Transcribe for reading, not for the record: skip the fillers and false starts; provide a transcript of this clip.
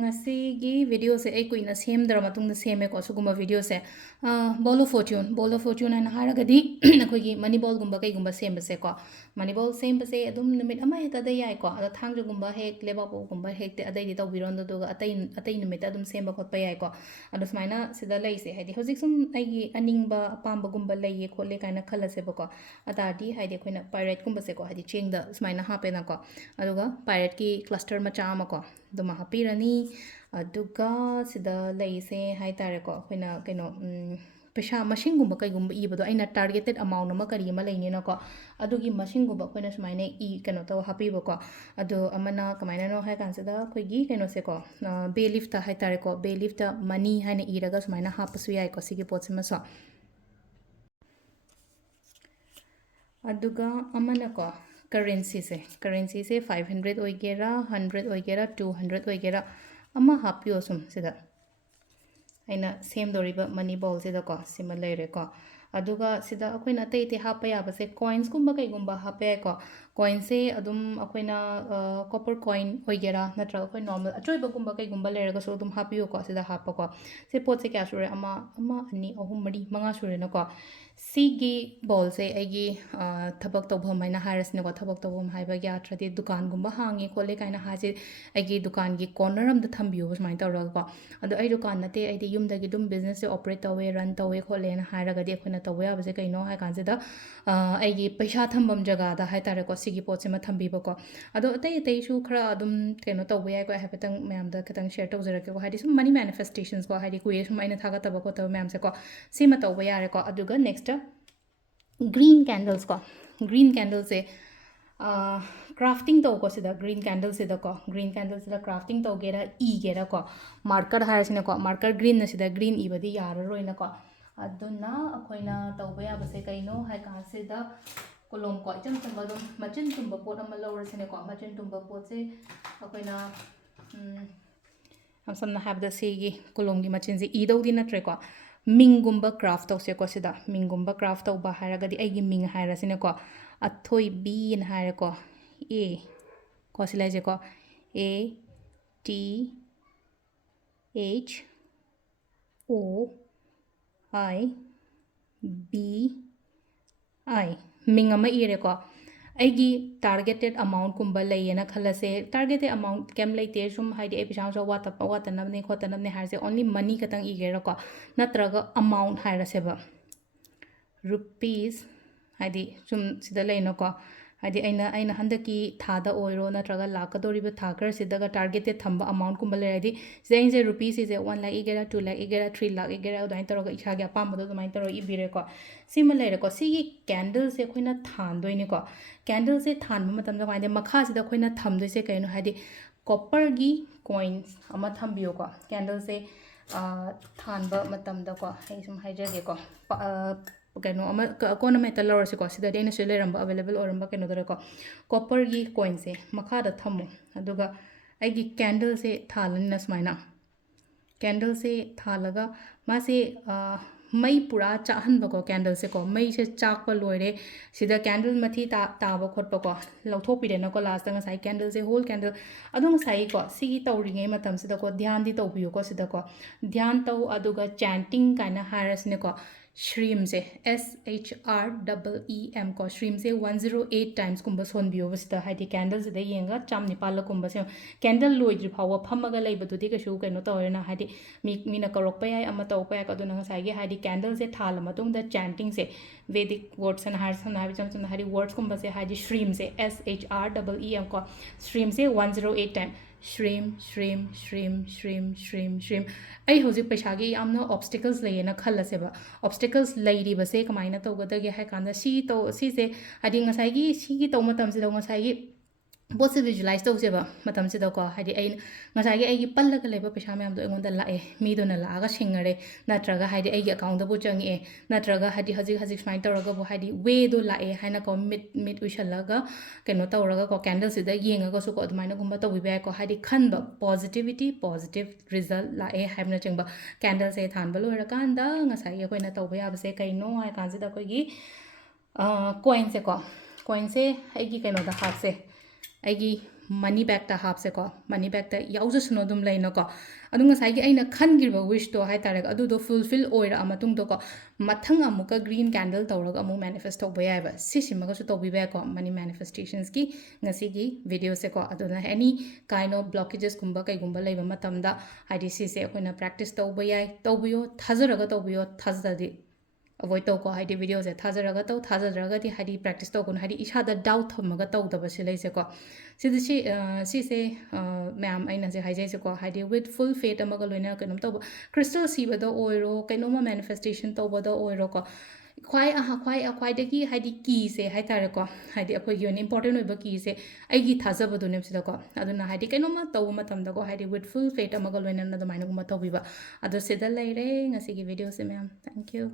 ꯉꯁꯤꯒꯤ ꯚꯤꯗꯤꯑꯣꯁꯦ ꯑꯩ ꯀꯨꯏꯅ ꯁꯦꯝꯗ꯭ꯔ ꯃꯇꯨꯡꯗ ꯁꯦꯝꯃꯦꯀꯣ ꯁꯤꯒꯨꯝꯕ ꯚꯤꯗꯤꯑꯣꯁꯦ ꯕꯣꯜ ꯑꯣꯐ ꯐꯣꯔꯆꯨꯟ ꯍꯥꯏꯅ ꯍꯥꯏꯔꯒꯗꯤ ꯑꯩꯈꯣꯏꯒꯤ ꯃꯅꯤ ꯕꯣꯜꯒꯨꯝꯕ ꯀꯩꯒꯨꯝꯕ ꯁꯦꯝꯕꯁꯦꯀꯣ ꯃꯅꯤ ꯕꯣꯜ ꯁꯦꯝꯕꯁꯦ ꯑꯗꯨꯝ ꯅꯨꯃꯤꯠ ꯑꯃ ꯍꯦꯛꯇꯗ ꯌꯥꯏꯀꯣ ꯑꯗꯣ ꯊꯥꯡꯖꯒꯨꯝꯕ ꯍꯦꯛ ꯂꯩꯕꯥꯛꯄꯣꯛꯄꯒꯨꯝꯕ ꯍꯦꯛ ꯑꯇꯩꯗꯤ ꯇꯧꯕꯤꯔꯣꯅꯨ ꯑꯗꯨꯒ ꯑꯇꯩ ꯅꯨꯃꯤꯠꯇ ꯑꯗꯨꯝ ꯁꯦꯝꯕ ꯈꯣꯠꯄ ꯌꯥꯏꯀꯣ ꯑꯗꯣ ꯁꯨꯃꯥꯏꯅ ꯁꯤꯗ ꯂꯩꯁꯦ ꯍꯥꯏꯗꯤ ꯍꯧꯖꯤꯛ ꯁꯨꯝ ꯑꯩꯒꯤ ꯑꯅꯤꯡꯕ ꯑꯄꯥꯝꯕꯒꯨꯝꯕ ꯂꯩꯌꯦ ꯈꯣꯠꯂꯦ ꯀꯥꯏꯅ ꯈꯜꯂꯁꯦꯕꯀꯣ ꯑꯇꯥꯔꯗꯤ ꯍꯥꯏꯗꯤ ꯑꯩꯈꯣꯏꯅ ꯄꯥꯏꯔꯦꯠꯀꯨꯝꯕꯁꯦꯀꯣ ꯍꯥꯏꯗꯤ ꯆꯦꯡꯗ ꯁꯨꯃꯥꯏꯅ ꯍꯥꯞꯄꯦꯅꯀꯣ ꯑꯗꯨꯒ ꯄꯥꯏꯔꯦꯠꯀꯤ ꯀ꯭ꯂꯁꯇꯔ ꯃꯆꯥ ꯑꯃꯀꯣ ꯑꯗꯨꯃ ꯍꯥꯞꯄꯤꯔꯅꯤ ꯑꯗꯨꯒ ꯁꯤꯗ ꯂꯩꯁꯦ ꯍꯥꯏꯇꯥꯔꯦꯀꯣ ꯑꯩꯈꯣꯏꯅ ꯀꯩꯅꯣ ꯄꯩꯁꯥ ꯃꯁꯤꯡꯒꯨꯝꯕ ꯀꯩꯒꯨꯝꯕ ꯏꯕꯗꯣ ꯑꯩꯅ ꯇꯥꯔꯒꯦꯇꯦꯠ ꯑꯃꯥꯎꯟ ꯑꯃ ꯀꯔꯤ ꯑꯃ ꯂꯩꯅꯤꯅꯀꯣ ꯑꯗꯨꯒꯤ ꯃꯁꯤꯡꯒꯨꯝꯕ ꯑꯩꯈꯣꯏꯅ ꯁꯨꯃꯥꯏꯅ ꯀꯩꯅꯣ ꯇꯧ ꯍꯥꯞꯄꯤꯕꯀꯣ ꯑꯗꯣ ꯑꯃꯅ ꯀꯃꯥꯏꯅꯅꯣ ꯍꯥꯏ ꯀꯥꯟꯁꯤꯗ ꯑꯩꯈꯣꯏꯒꯤ ꯀꯩꯅꯣꯁꯦꯀꯣ ꯕꯦ ꯂꯤꯐꯇ ꯍꯥꯏꯇꯥꯔꯦꯀꯣ ꯕꯦ ꯂꯤꯐꯇ ꯃꯅꯤ ꯍꯥꯏꯅ ꯏꯔꯒ ꯁꯨꯃꯥꯏꯅ ꯍꯥꯞꯄꯁꯨ ꯌꯥꯏꯀꯣ ꯁꯤꯒꯤ ꯄꯣꯠꯁꯤꯃꯁꯨ ꯑꯗꯨꯒ ꯑꯃꯅꯀꯣ ꯀꯔꯦꯟꯁꯤꯁꯦ 500 ꯑꯣꯏꯒꯦꯔꯥ 100 ꯑꯣꯏꯒꯦꯔꯥ 200 ꯑꯣꯏꯒꯦꯔꯥ ꯑꯃ ꯍꯥꯞꯄꯤꯌꯣ ꯁꯨꯝ ꯁꯤꯗ ꯑꯩꯅ ꯁꯦꯝꯗꯧꯔꯤꯕ ꯃꯅꯤ ꯕꯣꯜꯁꯤꯗꯀꯣ ꯁꯤꯃ ꯂꯩꯔꯦꯀꯣ ꯑꯗꯨꯒ ꯁꯤꯗ ꯑꯩꯈꯣꯏꯅ ꯑꯇꯩ ꯍꯥꯞꯄ ꯌꯥꯕꯁꯦ ꯀꯣꯏꯟꯁꯀꯨꯝꯕ ꯀꯩꯒꯨꯝꯕ ꯍꯥꯞꯄ ꯌꯥꯏꯀꯣ ꯀꯣꯏꯟꯁꯦ ꯑꯗꯨꯝ ꯑꯩꯈꯣꯏꯅ ꯀꯣꯄꯔ ꯀꯣꯏꯟ ꯑꯣꯏꯒꯦꯔꯥ ꯅꯠꯇ꯭ꯔꯒ ꯑꯩꯈꯣꯏ ꯅꯣꯔꯃꯦꯜ ꯑꯆꯣꯏꯕꯒꯨꯝꯕ ꯀꯩꯒꯨꯝꯕ ꯂꯩꯔꯒꯁꯨ ꯑꯗꯨꯝ ꯍꯥꯞꯄꯤꯌꯨꯀꯣ ꯁꯤꯗ ꯍꯥꯞꯄꯀꯣ ꯁꯤ ꯄꯣꯠꯁꯦ ꯀꯌꯥ ꯁꯨꯔꯦ ꯑꯃ ꯑꯅꯤ ꯑꯍꯨꯝ ꯃꯔꯤ ꯃꯉꯥ ꯁꯨꯔꯦꯅꯀꯣ ꯁꯤꯒꯤ ꯕꯣꯜꯁꯦ ꯑꯩꯒꯤ ꯊꯕꯛ ꯇꯧꯐꯝ ꯍꯥꯏꯅ ꯍꯥꯏꯔꯁꯤꯅꯀꯣ ꯊꯕꯛ ꯇꯧꯐꯝ ꯍꯥꯏꯕ ꯌꯥꯗ꯭ꯔꯗꯤ ꯗꯨꯀꯥꯟꯒꯨꯝꯕ ꯍꯥꯡꯉꯦ ꯈꯣꯠꯂꯦ ꯀꯥꯏꯅ ꯍꯥꯏꯁꯦ ꯑꯩꯒꯤ ꯗꯨꯀꯥꯟꯒꯤ ꯀꯣꯔꯅꯔ ꯑꯝꯗ ꯊꯝꯕꯤꯌꯨꯕ ꯁꯨꯃꯥꯏꯅ ꯇꯧꯔꯒꯀꯣ ꯑꯗꯣ ꯑꯩ ꯗꯨꯀꯥꯟ ꯅꯠꯇꯦ ꯑꯩꯗꯤ ꯌꯨꯝꯗꯒꯤ ꯑꯗꯨꯝ ꯕꯤꯖꯤꯅꯦꯁꯁꯦ ꯑꯣꯄꯔꯦꯠ ꯇꯧꯋꯦ ꯔꯟ ꯇꯧꯋꯦ ꯈꯣꯠꯂꯦꯅ ꯍꯥꯏꯔꯒꯗꯤ ꯑꯩꯈꯣꯏꯅ ꯇꯧꯕ ꯌꯥꯕꯁꯦ ꯀꯩꯅꯣ ꯍꯥꯏ ꯀꯥꯟꯁꯤꯗ ꯑꯩꯒꯤ ꯄꯩꯁꯥ ꯊꯝꯐꯝ ꯖꯒꯥꯗ ꯍꯥꯏꯇꯥꯔꯦꯀꯣ ꯁꯤꯒꯤ ꯄꯣꯠꯁꯤꯃ ꯊꯝꯕꯤꯕꯀꯣ ꯑꯗꯣ ꯑꯇꯩꯁꯨ ꯈꯔ ꯑꯗꯨꯝ ꯀꯩꯅꯣ ꯇꯧꯕ ꯌꯥꯏꯀꯣ ꯍꯥꯏꯐꯦꯠꯇꯪ ꯃꯌꯥꯝꯗ ꯈꯤꯇꯪ ꯁꯦꯌꯔ ꯇꯧꯖꯔꯛꯀꯦꯀꯣ ꯍꯥꯏꯗꯤ ꯁꯨꯝ ꯃꯅꯤ ꯃꯦꯅꯤꯐꯦꯁꯇꯦꯁꯟꯁꯀꯣ ꯍꯥꯏꯗꯤ ꯀꯨꯏꯔꯦ ꯁꯨꯝ ꯑꯩꯅ ꯊꯥꯒꯠꯇꯕ ꯈꯣꯠꯇꯕ ꯃꯌꯥꯝꯁꯦꯀꯣ ꯁꯤꯃ ꯇꯧꯕ ꯌꯥꯔꯦꯀꯣ ꯑꯗꯨꯒ ꯅꯦꯛꯁꯇ ꯒ꯭ꯔꯤꯟ ꯀꯦꯟꯗꯜꯁꯀꯣ ꯒ꯭ꯔꯤꯟ ꯀꯦꯟꯗꯜꯁꯦ ꯀ꯭ꯔꯥꯐꯇꯤꯡ ꯇꯧꯀꯣ ꯁꯤꯗ ꯒ꯭ꯔꯤꯟ ꯀꯦꯟꯗꯜꯁꯤꯗꯀꯣ ꯒ꯭ꯔꯤꯟ ꯀꯦꯟꯗꯜꯁꯤꯗ ꯀ꯭ꯔꯥꯐꯇꯤꯡ ꯇꯧꯒꯦꯔꯥ ꯏꯒꯦꯔꯥꯀꯣ ꯃꯥꯔꯀꯔ ꯍꯥꯏꯔꯁꯤꯅꯀꯣ ꯃꯥꯔꯀꯔ ꯒ꯭ꯔꯤꯟꯅ ꯁꯤꯗ ꯒ꯭ꯔꯤꯟ ꯏꯕꯗꯤ ꯌꯥꯔꯔꯣꯏꯅꯀꯣ ꯑꯗꯨꯅ ꯑꯩꯈꯣꯏꯅ ꯇꯧꯕ ꯌꯥꯕꯁꯦ ꯀꯩꯅꯣ ꯍꯥꯏ ꯀꯥꯟꯁꯤꯗ ꯀꯣꯂꯣꯝꯀꯣ ꯏꯆꯝ ꯆꯝꯕ ꯑꯗꯨꯝ ꯃꯆꯤꯟ ꯇꯨꯝꯕ ꯄꯣꯠ ꯑꯃ ꯂꯧꯔꯁꯤꯅꯦꯀꯣ ꯃꯆꯤꯟ ꯇꯨꯝꯕ ꯄꯣꯠꯁꯦ ꯑꯩꯈꯣꯏꯅ ꯌꯥꯝ ꯁꯝꯅ ꯍꯥꯏꯔꯕꯗ ꯁꯤꯒꯤ ꯀꯣꯂꯣꯝꯒꯤ ꯃꯆꯤꯟꯁꯦ ꯏꯗꯧꯗꯤ ꯅꯠꯇ꯭ꯔꯦꯀꯣ ꯃꯤꯡꯒꯨꯝꯕ ꯀ꯭ꯔꯥꯐ ꯇꯧꯁꯦꯀꯣ ꯁꯤꯗ ꯃꯤꯡꯒꯨꯝꯕ ꯀ꯭ꯔꯥꯐ ꯇꯧꯕ ꯍꯥꯏꯔꯒꯗꯤ ꯑꯩꯒꯤ ꯃꯤꯡ ꯍꯥꯏꯔꯁꯤꯅꯦꯀꯣ ꯑꯊꯣꯏꯕꯤꯅ ꯍꯥꯏꯔꯦꯀꯣ ꯑꯦ ꯀꯣ ꯁꯤ ꯂꯩꯁꯦꯀꯣ ATHOIBI ꯃꯤꯡ ꯑꯃ ꯏꯔꯦꯀꯣ ꯑꯩꯒꯤ ꯇꯥꯔꯒꯦꯇꯦꯠ ꯑꯃꯥꯎꯟꯠꯀꯨꯝꯕ ꯂꯩꯌꯦꯅ ꯈꯜꯂꯁꯦ ꯇꯥꯔꯒꯦꯇꯦꯠ ꯑꯃꯥꯎꯟꯠ ꯀꯩꯝ ꯂꯩꯇꯦ ꯁꯨꯝ ꯍꯥꯏꯗꯤ ꯑꯩ ꯄꯩꯁꯥ ꯅꯨꯡꯁꯥ ꯋꯥꯠꯇꯅꯕꯅꯦ ꯈꯣꯠꯇꯅꯕꯅꯦ ꯍꯥꯏꯔꯁꯦ ꯑꯣꯟꯂꯤ ꯃꯅꯤ ꯈꯛꯇꯪ ꯏꯒꯦꯔꯥꯀꯣ ꯅꯠꯇ꯭ꯔꯒ ꯑꯃꯥꯎꯟꯠ ꯍꯥꯏꯔꯁꯦꯕ ꯔꯨꯄꯤꯁ ꯍꯥꯏꯗꯤ ꯁꯨꯝ ꯁꯤꯗ ꯂꯩꯅꯀꯣ ꯍꯥꯏꯗꯤ ꯑꯩꯅ ꯍꯟꯗꯛꯀꯤ ꯊꯥꯗ ꯑꯣꯏꯔꯣ ꯅꯠꯇ꯭ꯔꯒ ꯂꯥꯛꯀꯗꯧꯔꯤꯕ ꯊꯥ ꯈꯔꯁꯤꯗꯒ ꯇꯥꯔꯒꯦꯇꯦꯠ ꯊꯝꯕ ꯑꯃꯥꯎꯟꯠꯀꯨꯝꯕ ꯂꯩꯔꯗꯤ ꯁꯤꯗ ꯑꯩꯁꯦ ꯔꯨꯄꯤꯁꯤꯁꯦ 1 ꯂꯥꯛ ꯏꯒꯦꯔꯥ 2 ꯂꯥꯛ ꯏꯒꯦꯔꯥ 3 ꯂꯥꯛ ꯏꯒꯦꯔꯥ ꯑꯗꯨꯃꯥꯏꯅ ꯇꯧꯔꯒ ꯏꯁꯥꯒꯤ ꯑꯄꯥꯝꯕꯗꯣ ꯑꯗꯨꯃꯥꯏꯅ ꯇꯧꯔꯒ ꯏꯕꯤꯔꯦꯀꯣ ꯁꯤꯃ ꯂꯩꯔꯦꯀꯣ ꯁꯤꯒꯤ ꯀꯦꯟꯗꯜꯁꯦ ꯑꯩꯈꯣꯏꯅ ꯊꯥꯟꯗꯣꯏꯅꯦꯀꯣ ꯀꯦꯟꯗꯜꯁꯦ ꯊꯥꯟꯕ ꯃꯇꯝꯗ ꯀꯃꯥꯏꯅ ꯃꯈꯥꯁꯤꯗ ꯑꯩꯈꯣꯏꯅ ꯊꯝꯗꯣꯏꯁꯦ ꯀꯩꯅꯣ ꯍꯥꯏꯗꯤ ꯀꯣꯄꯔꯒꯤ ꯀꯣꯏꯟꯁ ꯑꯃ ꯊꯝꯕꯤꯌꯨꯀꯣ ꯀꯦꯟꯗꯜꯁꯦ ꯊꯥꯟꯕ ꯃꯇꯝꯗꯀꯣ ꯑꯩ ꯁꯨꯝ ꯍꯥꯏꯖꯒꯦꯀꯣ ꯀꯩꯅꯣ ꯑꯃ ꯀꯣꯟ ꯑꯃ ꯍꯦꯛꯇ ꯂꯧꯔꯁꯤꯀꯣ ꯁꯤꯗꯗꯤ ꯑꯩꯅ ꯁꯤꯗ ꯂꯩꯔꯝꯕ ꯑꯦꯕꯥꯏꯂꯦꯕꯜ ꯑꯣꯏꯔꯝꯕ ꯀꯩꯅꯣꯗꯨꯗꯀꯣ ꯀꯣꯄꯔꯒꯤ ꯀꯣꯏꯟꯁꯦ ꯃꯈꯥꯗ ꯊꯝꯃꯣ ꯑꯗꯨꯒ ꯑꯩꯒꯤ ꯀꯦꯟꯗꯜꯁꯦ ꯊꯥꯜꯂꯅꯤꯅ ꯁꯨꯃꯥꯏꯅ ꯀꯦꯟꯗꯜꯁꯦ ꯊꯥꯜꯂꯒ ꯃꯥꯁꯦ ꯃꯩ ꯄꯨꯔꯥ ꯆꯥꯛꯍꯟꯕꯀꯣ ꯀꯦꯟꯗꯜꯁꯦꯀꯣ ꯃꯩꯁꯦ ꯆꯥꯛꯄ ꯂꯣꯏꯔꯦ ꯁꯤꯗ ꯀꯦꯟꯗꯜ ꯃꯊꯤ ꯇꯥꯕ ꯈꯣꯠꯄꯀꯣ ꯂꯧꯊꯣꯛꯄꯤꯔꯦꯅꯀꯣ ꯂꯥꯁꯇ ꯉꯁꯥꯏ ꯀꯦꯟꯗꯜꯁꯦ ꯍꯣꯜ ꯀꯦꯟꯗꯜ ꯑꯗꯣ ꯉꯁꯥꯏꯒꯤꯀꯣ ꯁꯤꯒꯤ ꯇꯧꯔꯤꯉꯩ ꯃꯇꯝꯁꯤꯗꯀꯣ ꯙ꯭ꯌꯥꯟꯗꯤ ꯇꯧꯕꯤꯌꯨꯀꯣ ꯁꯤꯗꯀꯣ ꯙ꯭ꯌꯥꯟ ꯇꯧ ꯑꯗꯨꯒ ꯆꯦꯟꯇꯤꯡ ꯀꯥꯏꯅ ꯍꯥꯏꯔꯁꯤꯅꯦꯀꯣ ꯁ꯭ꯔꯤꯝꯁꯦ SHREEM ꯀꯣ ꯁ꯭ꯔꯤꯝꯁꯦ 108 ꯇꯥꯏꯝꯁꯀꯨꯝꯕ ꯁꯣꯟꯕꯤꯌꯣꯕ ꯁꯤꯗ ꯍꯥꯏꯗꯤ ꯀꯦꯟꯗꯜꯁꯤꯗ ꯌꯦꯡꯉꯒ 104ꯂꯛꯀꯨꯝꯕ ꯁꯦ ꯀꯦꯟꯗꯜ ꯂꯣꯏꯗ꯭ꯔꯤ ꯐꯥꯎꯕ ꯐꯝꯃꯒ ꯂꯩꯕꯗꯨꯗꯤ ꯀꯩꯁꯨ ꯀꯩꯅꯣ ꯇꯧꯔꯦꯅ ꯍꯥꯏꯗꯤ ꯃꯤꯅ ꯀꯧꯔꯛꯄ ꯌꯥꯏ ꯑꯃ ꯇꯧꯔꯛꯄ ꯌꯥꯏ ꯑꯗꯨꯅꯉꯁꯥꯏꯒꯤ ꯍꯥꯏꯗꯤ ꯀꯦꯟꯗꯜꯁꯦ ꯊꯥꯜꯂ ꯃꯇꯨꯡꯗ ꯆꯦꯟꯇꯤꯡꯁꯦ ꯚꯦꯗꯤꯛ ꯋꯥꯔꯗꯁꯅ ꯍꯥꯏꯔꯁꯅ ꯍꯥꯏꯕ ꯏꯆꯝ ꯆꯝꯅ ꯍꯥꯏꯗꯤ ꯋꯥꯔꯗꯁꯀꯨꯝꯕꯁꯦ ꯍꯥꯏꯗꯤ ꯁ꯭ꯔꯤꯝꯁꯦ SHREEM ꯀꯣ ꯁ꯭ꯔꯤꯝꯁꯦ 108 ꯇꯥꯏꯝ ꯁ꯭ꯔꯤꯝ ꯑꯩ ꯍꯧꯖꯤꯛ ꯄꯩꯁꯥꯒꯤ ꯌꯥꯝꯅ ꯑꯣꯕꯁꯇꯤꯀꯜꯁ ꯂꯩꯌꯦꯅ ꯈꯜꯂꯁꯦꯕ ꯑꯣꯕꯁꯇꯤꯀꯜꯁ ꯂꯩꯔꯤꯕꯁꯦ ꯀꯃꯥꯏꯅ ꯇꯧꯒꯗꯒꯦ ꯍꯥꯏ ꯀꯥꯟꯗ ꯁꯤꯁꯦ ꯍꯥꯏꯗꯤ ꯉꯁꯥꯏꯒꯤ ꯁꯤꯒꯤ ꯇꯧ ꯃꯇꯝꯁꯤꯗ ꯉꯁꯥꯏꯒꯤ ꯄꯣꯠꯁꯦ ꯚꯤꯖꯨꯋꯦꯂꯥꯏꯁ ꯇꯧꯁꯦꯕ ꯃꯇꯝꯁꯤꯗꯀꯣ ꯍꯥꯏꯗꯤ ꯑꯩꯅ ꯉꯁꯥꯏꯒꯤ ꯑꯩꯒꯤ ꯄꯜꯂꯒ ꯂꯩꯕ ꯄꯩꯁꯥ ꯃꯌꯥꯝꯗꯣ ꯑꯩꯉꯣꯟꯗ ꯂꯥꯛꯑꯦ ꯃꯤꯗꯨꯅ ꯂꯥꯛꯑꯒ ꯁꯤꯡꯉꯔꯦ ꯅꯠꯇ꯭ꯔꯒ ꯍꯥꯏꯗꯤ ꯑꯩꯒꯤ ꯑꯦꯀꯥꯎꯟꯗꯕꯨ ꯆꯪꯉꯛꯑꯦ ꯅꯠꯇ꯭ꯔꯒ ꯍꯥꯏꯗꯤ ꯍꯧꯖꯤꯛ ꯁꯨꯃꯥꯏꯅ ꯇꯧꯔꯒꯕꯨ ꯍꯥꯏꯗꯤ ꯋꯦꯗꯣ ꯂꯥꯛꯑꯦ ꯍꯥꯏꯅꯀꯣ ꯃꯤꯠ ꯎꯏꯁꯜꯂꯒ ꯀꯩꯅꯣ ꯇꯧꯔꯒꯀꯣ ꯀꯦꯟꯗꯜꯁꯤꯗ ꯌꯦꯡꯉꯒꯁꯨꯀꯣ ꯑꯗꯨꯃꯥꯏꯅꯒꯨꯝꯕ ꯇꯧꯕꯤꯕ ꯌꯥꯏꯀꯣ ꯍꯥꯏꯗꯤ ꯈꯟꯕ ꯄꯣꯖꯤꯇꯤꯞ ꯔꯤꯖꯜꯠ ꯂꯥꯛꯑꯦ ꯍꯥꯏꯕꯅꯆꯤꯡꯕ ꯀꯦꯟꯗꯜꯁꯦ ꯊꯥꯟꯕ ꯂꯣꯏꯔꯀꯥꯟꯗ ꯉꯁꯥꯏꯒꯤ ꯑꯩꯈꯣꯏꯅ ꯇꯧꯕ ꯌꯥꯕꯁꯦ ꯀꯩꯅꯣ ꯍꯥꯏ ꯀꯥꯟꯁꯤꯗ ꯑꯩꯈꯣꯏꯒꯤ ꯀꯣꯏꯟꯁꯦꯀꯣ ꯀꯣꯏꯟꯁꯦ ꯑꯩꯒꯤ ꯀꯩꯅꯣꯗ ꯍꯥꯞꯁꯦ ꯑꯩꯒꯤ ꯃꯅꯤ ꯕꯦꯛꯇ ꯍꯥꯞꯁꯦꯀꯣ ꯃꯅꯤ ꯕꯦꯛꯇ ꯌꯥꯎꯖꯁꯅꯨ ꯑꯗꯨꯝ ꯂꯩꯅꯀꯣ ꯑꯗꯨ ꯉꯁꯥꯏꯒꯤ ꯑꯩꯅ ꯈꯟꯈꯤꯕ ꯋꯤꯁꯇꯣ ꯍꯥꯏꯇꯥꯔꯦ ꯑꯗꯨꯗꯣ ꯐꯨꯜꯐꯤꯜ ꯑꯣꯏꯔꯛꯑ ꯃꯇꯨꯡꯗꯀꯣ ꯃꯊꯪ ꯑꯃꯨꯛꯀ ꯒ꯭ꯔꯤꯟ ꯀꯦꯟꯗꯜ ꯇꯧꯔꯒ ꯑꯃꯨꯛ ꯃꯦꯅꯤꯐꯦꯁ ꯇꯧꯕ ꯌꯥꯏꯑꯕ ꯁꯤꯁꯤꯃꯒꯁꯨ ꯇꯧꯕꯤꯕ ꯌꯥꯏꯀꯣ ꯃꯅꯤ ꯃꯦꯅꯤꯐꯦꯁꯇꯦꯁꯟꯁꯀꯤ ꯉꯁꯤꯒꯤ ꯚꯤꯗꯤꯑꯣꯁꯦꯀꯣ ꯑꯗꯨꯅ ꯑꯦꯅꯤ ꯀꯥꯏꯟ ꯑꯣꯐ ꯕ꯭ꯂꯣꯀꯦꯖꯦꯁꯀꯨꯝꯕ ꯀꯩꯒꯨꯝꯕ ꯂꯩꯕ ꯃꯇꯝꯗ ꯍꯥꯏꯗꯤ ꯁꯤꯁꯦ ꯑꯩꯈꯣꯏꯅ ꯄ꯭ꯔꯦꯛꯇꯤꯁ ꯇꯧꯕ ꯌꯥꯏ ꯇꯧꯕꯤꯌꯣ ꯊꯥꯖꯔꯒ ꯇꯧꯕꯤꯌꯣ ꯊꯥꯖꯗ꯭ꯔꯗꯤ ꯑꯦꯕꯣꯏꯗ ꯇꯧꯀꯣ ꯍꯥꯏꯗꯤ ꯚꯤꯗꯤꯑꯣꯁꯦ ꯊꯥꯖꯔꯒ ꯇꯧ ꯊꯥꯖꯗ꯭ꯔꯒꯗꯤ ꯍꯥꯏꯗꯤ ꯄ꯭ꯔꯦꯛꯇꯤꯁ ꯇꯧꯒꯅꯨ ꯍꯥꯏꯗꯤ ꯏꯁꯥꯗ ꯗꯥꯎꯠ ꯊꯝꯃꯒ ꯇꯧꯗꯕꯁꯤ ꯂꯩꯁꯦꯀꯣ ꯁꯤꯁꯦ ꯃꯌꯥꯝ ꯑꯩꯅꯁꯦ ꯍꯥꯏꯖꯩꯁꯦꯀꯣ ꯍꯥꯏꯗꯤ ꯋꯤꯠ ꯐꯨꯜ ꯐꯦꯠ ꯑꯃꯒ ꯂꯣꯏꯅꯅ ꯀꯩꯅꯣꯝ ꯇꯧꯕ ꯀ꯭ꯔꯤꯁꯇꯜ ꯁꯤꯕꯗ ꯑꯣꯏꯔꯣ ꯀꯩꯅꯣꯝꯃ ꯃꯦꯅꯤꯐꯦꯁꯇꯦꯁꯟ ꯇꯧꯕꯗ ꯑꯣꯏꯔꯣꯀꯣ ꯈ꯭ꯋꯥꯏꯗꯒꯤ ꯍꯥꯏꯗꯤ ꯀꯤꯁꯦ ꯍꯥꯏꯇꯥꯔꯦꯀꯣ ꯍꯥꯏꯗꯤ ꯑꯩꯈꯣꯏꯒꯤ ꯑꯣꯏꯅ ꯏꯝꯄꯣꯔꯇꯦꯟ ꯑꯣꯏꯕ ꯀꯤꯁꯦ ꯑꯩꯒꯤ ꯊꯥꯖꯕꯗꯨꯅꯦꯕ ꯁꯤꯗꯀꯣ ꯑꯗꯨꯅ ꯍꯥꯏꯗꯤ ꯀꯩꯅꯣꯝꯃ ꯇꯧꯕ ꯃꯇꯝꯗꯀꯣ ꯍꯥꯏꯗꯤ ꯋꯤꯠ ꯐꯨꯜ ꯐꯦꯠ ꯑꯃꯒ ꯂꯣꯏꯅꯅ ꯑꯗꯨꯃꯥꯏꯅꯒꯨꯝꯕ ꯇꯧꯕꯤꯕ ꯑꯗꯣ ꯁꯤꯗ ꯂꯩꯔꯦ ꯉꯁꯤꯒꯤ ꯚꯤꯗꯤꯑꯣꯁꯦ ꯃꯌꯥꯝ ꯊꯦꯡꯛ ꯌꯨ